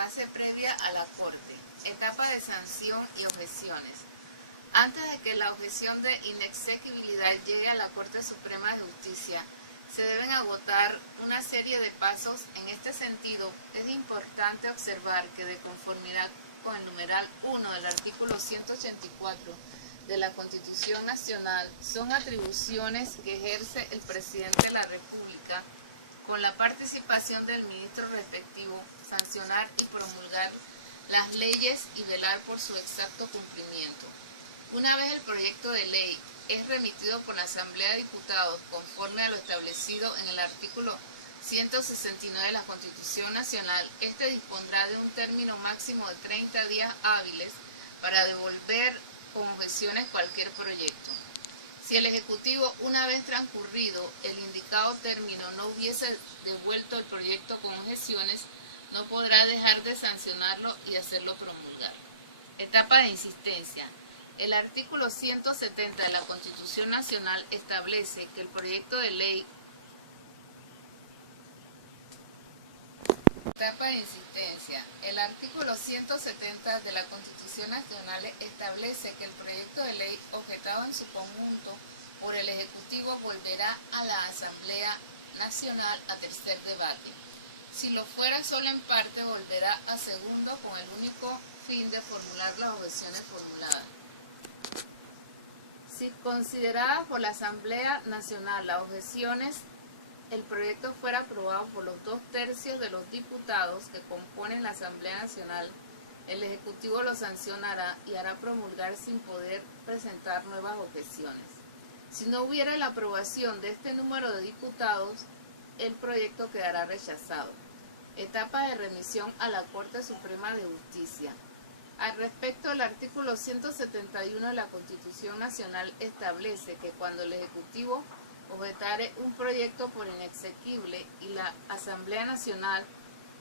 fase previa a la Corte, etapa de sanción y objeciones. Antes de que la objeción de inexequibilidad llegue a la Corte Suprema de Justicia, se deben agotar una serie de pasos. En este sentido, es importante observar que de conformidad con el numeral 1 del artículo 184 de la Constitución Nacional, son atribuciones que ejerce el Presidente de la República con la participación del ministro respectivo, sancionar y promulgar las leyes y velar por su exacto cumplimiento. Una vez el proyecto de ley es remitido por la Asamblea de Diputados conforme a lo establecido en el artículo 169 de la Constitución Nacional, este dispondrá de un término máximo de 30 días hábiles para devolver con objeciones cualquier proyecto. Si el Ejecutivo, una vez transcurrido el indicado término, no hubiese devuelto el proyecto con objeciones, no podrá dejar de sancionarlo y hacerlo promulgar. Etapa de insistencia. El artículo 170 de la Constitución Nacional establece que el proyecto de ley. Etapa de insistencia. El artículo 170 de la Constitución Nacional establece que el proyecto de ley objetado en su conjunto por el Ejecutivo volverá a la Asamblea Nacional a tercer debate. Si lo fuera solo en parte, volverá a segundo con el único fin de formular las objeciones formuladas. Si considerada por la Asamblea Nacional las objeciones, el proyecto fuera aprobado por los 2/3 de los diputados que componen la Asamblea Nacional, el Ejecutivo lo sancionará y hará promulgar sin poder presentar nuevas objeciones. Si no hubiera la aprobación de este número de diputados, el proyecto quedará rechazado. Etapa de remisión a la Corte Suprema de Justicia. Al respecto, el artículo 171 de la Constitución Nacional establece que cuando el Ejecutivo objetare un proyecto por inexequible y la Asamblea Nacional,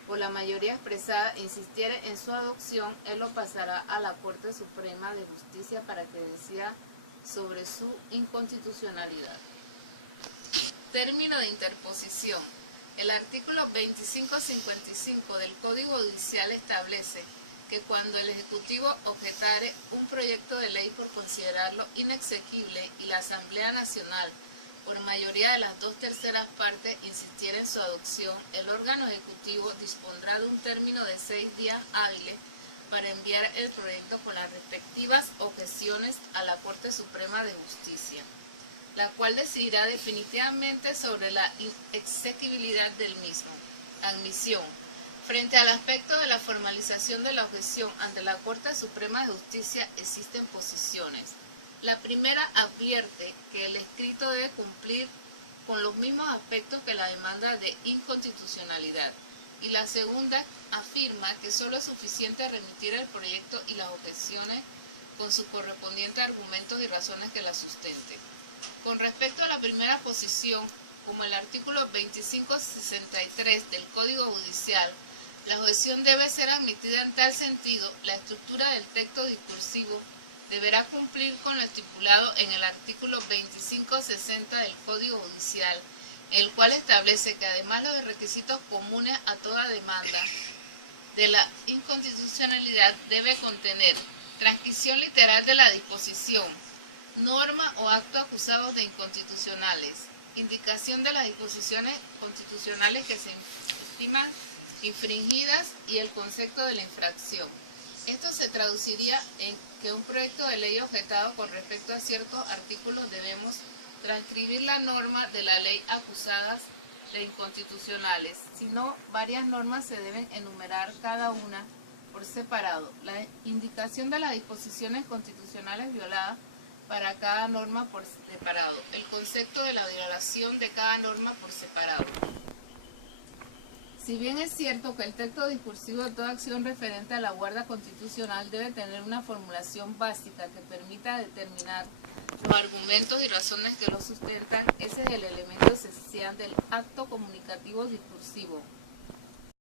por la mayoría expresada, insistiere en su adopción, él lo pasará a la Corte Suprema de Justicia para que decida sobre su inconstitucionalidad. Término de interposición. El artículo 2555 del Código Judicial establece que cuando el Ejecutivo objetare un proyecto de ley por considerarlo inexequible y la Asamblea Nacional, por mayoría de las 2/3 partes, insistiera en su adopción, el órgano ejecutivo dispondrá de un término de 6 días hábiles para enviar el proyecto con las respectivas objeciones a la Corte Suprema de Justicia, la cual decidirá definitivamente sobre la inexequibilidad del mismo. Admisión. Frente al aspecto de la formalización de la objeción ante la Corte Suprema de Justicia existen posiciones. La primera advierte que el escrito debe cumplir con los mismos aspectos que la demanda de inconstitucionalidad, y la segunda afirma que solo es suficiente remitir el proyecto y las objeciones con sus correspondientes argumentos y razones que la sustenten. Con respecto a la primera posición, como el artículo 2563 del Código Judicial, la objeción debe ser admitida en tal sentido, la estructura del texto discursivo deberá cumplir con lo estipulado en el artículo 2560 del Código Judicial, el cual establece que además los requisitos comunes a toda demanda de la inconstitucionalidad debe contener transcripción literal de la disposición, norma o acto acusados de inconstitucionales, indicación de las disposiciones constitucionales que se estiman infringidas y el concepto de la infracción. Esto se traduciría en que un proyecto de ley objetado con respecto a ciertos artículos debemos transcribir la norma de la ley acusadas de inconstitucionales. Si no, varias normas se deben enumerar cada una por separado. La indicación de las disposiciones constitucionales violadas para cada norma por separado. El concepto de la violación de cada norma por separado. Si bien es cierto que el texto discursivo de toda acción referente a la guarda constitucional debe tener una formulación básica que permita determinar los argumentos y razones que lo sustentan, ese es el elemento esencial del acto comunicativo discursivo.